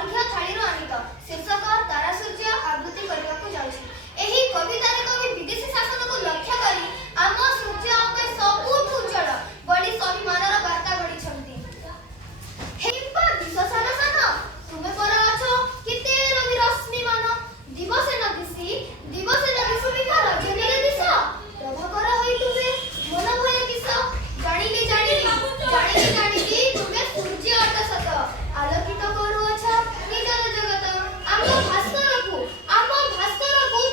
अर्घ्य थाळीରୁ ଆଣିତ ଶୀର୍ଷକ ତାରା ସୂର୍ଯ୍ୟ ଆବୃତ୍ତି କରିବାକୁ ଯାଉଛି। ଏହି କବିତାରେ କବି ବିଦେଶୀ ଶାସନକୁ ଲକ୍ଷ୍ୟ କରି ଆମ ସୂର୍ଯ୍ୟ ଆମ ପାଇଁ ସବୁଠୁ ଉଜ୍ଜଳ ବୋଲି ସ୍ୱାଭିମାନର ବାର୍ତ୍ତା ଗଢ଼ିଛନ୍ତି। ହେବା ବିଶ୍ୱସାର ସାନ ତୁମେ ପର ଅଛ କେତେ ରବି ରଶ୍ମିମାନ ଦିବସେ ନ ଦିଶି ବିକା ରଜନୀରେ ଦିଶ ପ୍ରଭାକର ହୋଇ ତୁମେ ମନ ଭୟ କିସ ଜାଣିଲି ତୁମେ ସୂର୍ଯ୍ୟ ଅଟ ସତ ଆଲୋକିତ କରୁଅଛ ନିଜର ଜଗତ ଆମ ଭାସ୍କରକୁ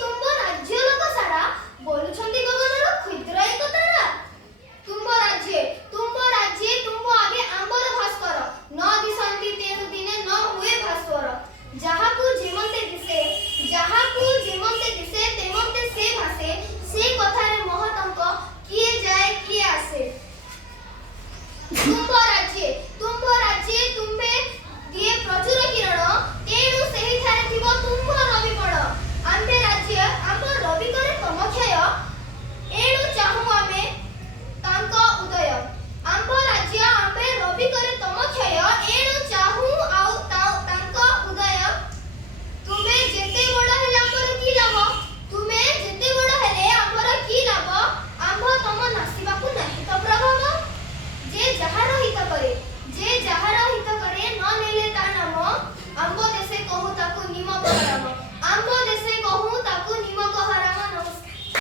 ତୁମ୍ଭ ରାଜ୍ୟ ଲୋକ ସାରା ବୋଲୁଛନ୍ତି ଗଗନର କ୍ଷୁଦ୍ର ଏକ ତାରା। ତୁମ୍ଭ ରାଜ୍ୟେ ତୁମ୍ଭ ଆଗେ ଆମ୍ବର ଭାସ୍କର ନ ଦିଶନ୍ତି ତେଣୁ ଦିନେ ନ ହୁଏ ଭାସ୍କର। ଯାହାକୁ ଯେମନ୍ତେ ଦିଶେ ତେମନ୍ତେ ସେ ଭାସେ ସେ କଥାରେ ମହତଙ୍କ କିଏ ଯାଏ କିଏ ଆସେ। ତୁମ୍ଭ